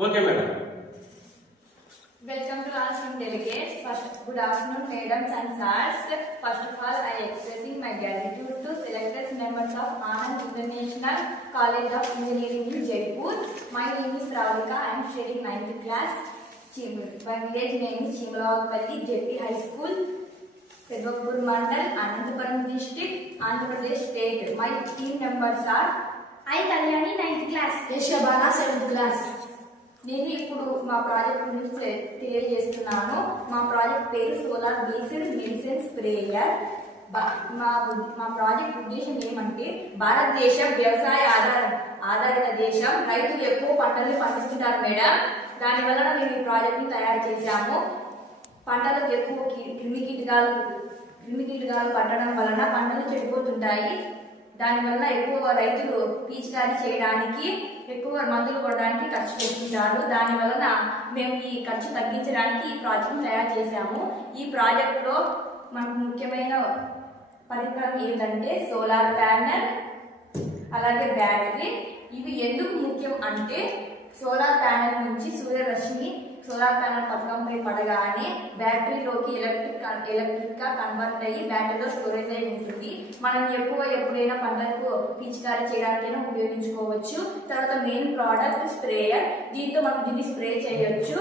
Okay, madam. Welcome to classroom delegates. Good afternoon, madams and sirs. First of all, I expressing my gratitude to selected members of Anand International College of Engineering in Jaipur. My name is Pravalika. I am studying 9th class. My village name is Chimalawapalli JP High School, Pedvapur Mandal, Anantapuram District, Andhra Pradesh State. My team members are I Kalyani 9th class, Yeshabana 7th class. నేను ఇప్పుడు మా ప్రాజెక్ట్ గురించి తెలియజేస్తున్నాను. మా ప్రాజెక్ట్ పేరు solar based medicine sprayer. మా ప్రాజెక్ట్ ఉద్దేశం ఏమంటే, భారతదేశం వ్యవసాయ ఆధారిత దేశం. రైతులు ఎక్కువ పంటలు పండిస్తుంటారు మేడం. దానివల్ల మేము ఈ ప్రాజెక్ట్ ని తయారు చేశాము. పంటలకు ఎక్కువ క్రిమి కీటకాలు పట్టడం వలన పంటలు చెడిపోతుంటాయి. దానివల్ల ఎక్కువ రైతులు పిచికారీ చేయడానికి, ఎక్కువ మందులు కొనడానికి ఖర్చు పెడుతుంటారు. దానివలన మేము ఈ ఖర్చు తగ్గించడానికి ఈ ప్రాజెక్ట్ తయారు చేశాము. ఈ ప్రాజెక్ట్ లో మనకు ముఖ్యమైన పరికరం ఏంటంటే సోలార్ ప్యానెల్, అలాగే బ్యాటరీ. ఇవి ఎందుకు ముఖ్యం అంటే, సోలార్ ప్యానెల్ నుంచి సూర్యరశ్మి సోలార్ ప్యానెల్ పథకంపై పడగానే బ్యాటరీలోకి ఎలక్ట్రిక్ గా కన్వర్ట్ అయ్యి బ్యాటరీలో స్టోరేజ్ అయి ఉంటుంది. మనం ఎప్పుడైనా పంటలకు పిచికారీ చేయడానికైనా ఉపయోగించుకోవచ్చు. తర్వాత మెయిన్ ప్రోడక్ట్ స్ప్రేయర్. దీంతో మనం దీన్ని స్ప్రే చేయొచ్చు.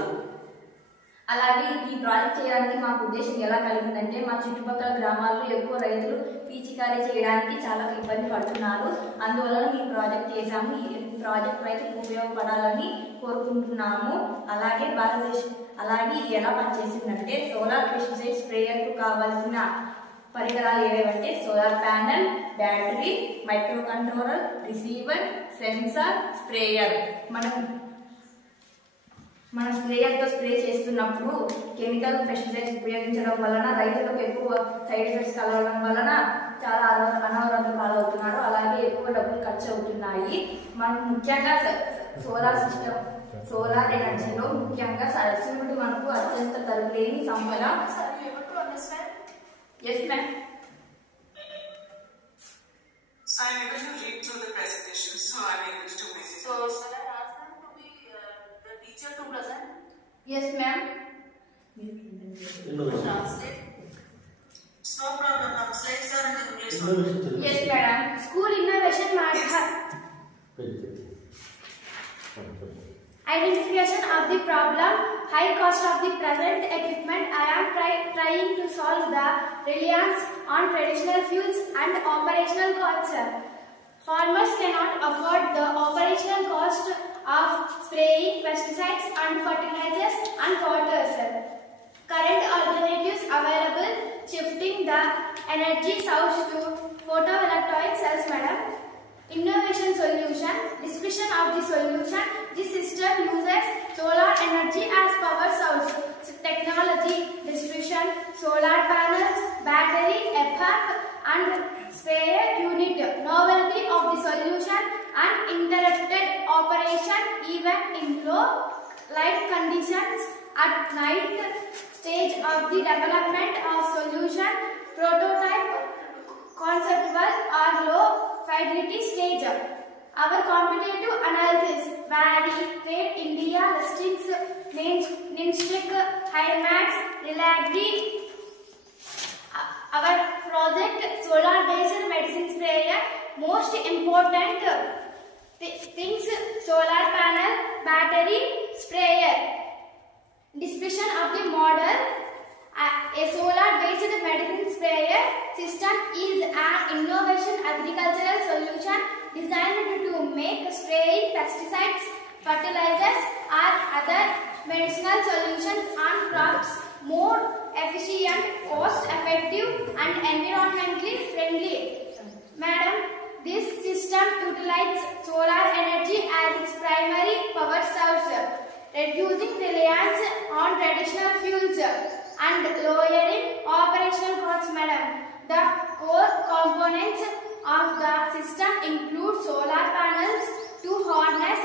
అలాగే ఈ ప్రాజెక్ట్ చేయడానికి మాకు ఉద్దేశం ఎలా కలిగిందంటే, మా చుట్టుపక్కల గ్రామాల్లో ఎక్కువ రైతులు పిచికారీ చేయడానికి చాలా ఇబ్బంది పడుతున్నారు. అందువలన ఈ ప్రాజెక్ట్ చేశాము. ఈ ప్రాజెక్ట్ రైతులకు ఉపయోగపడాలని కోరుకుంటున్నాము. అలాగే ఇది ఎలా పనిచేసిందంటే, సోలార్ పెస్టిసైడ్ స్ప్రేయర్ కు కావాల్సిన పరికరాలు ఏవేవంటే solar panel, battery, micro controller, receiver, sensor, sprayer. మన స్ప్రేయర్ తో స్ప్రే చేస్తున్నప్పుడు కెమికల్ పెస్టిసైడ్స్ ఉపయోగించడం వలన రైతులకు ఎక్కువ సైడ్ ఎఫెక్ట్స్ కలగడం వలన చాలా అనారోగ్య పాలవుతున్నారు. అలాగే ఎక్కువ డబ్బులు ఖర్చు అవుతున్నాయి. మనం ముఖ్యంగా సోలార్ ఎనర్జీలో ముఖ్యంగా సూర్యుడు మనకు అత్యంత తరగలేని సంపద. Yes, ma'am. So I'm able to read through the presentation, so I'm able to make it. So shall I ask them to be the teacher to present? Yes, ma'am. Translate. It's no problem. Slides are in English. Yes, madam. School innovation marker. Identification of the problem, high cost of the present equipment. I am trying to solve the reliance on traditional fuels and operational costs. Farmers cannot afford the operational cost of spraying pesticides and fertilizers and waters. Current alternatives available, shifting the energy source to photovoltaic cells, madam. Innovation solution, description of the solution. This system uses solar energy as power source. Technology, distribution, solar panels, battery, pump and sprayer unit. Novelty of the solution, uninterrupted operation even in low light conditions. At night stage of the development of solution, prototype, conceptual or low fidelity stage. Our competitive analysis: Valley, Trade India listings, Nimstick, Himax, Relagri. Our project solar based medicine sprayer. Most important things: solar panel, battery, sprayer. Description of the model: a solar based medicine sprayer system is an innovation agricultural solution designed to make spraying pesticides, fertilizers or other medicinal solutions on crops more efficient, cost effective and environmentally friendly. Madam, this system utilizes solar energy as its primary power source, reducing reliance on traditional fuels and lowering operational costs, madam. The core components of the system include solar panels to harness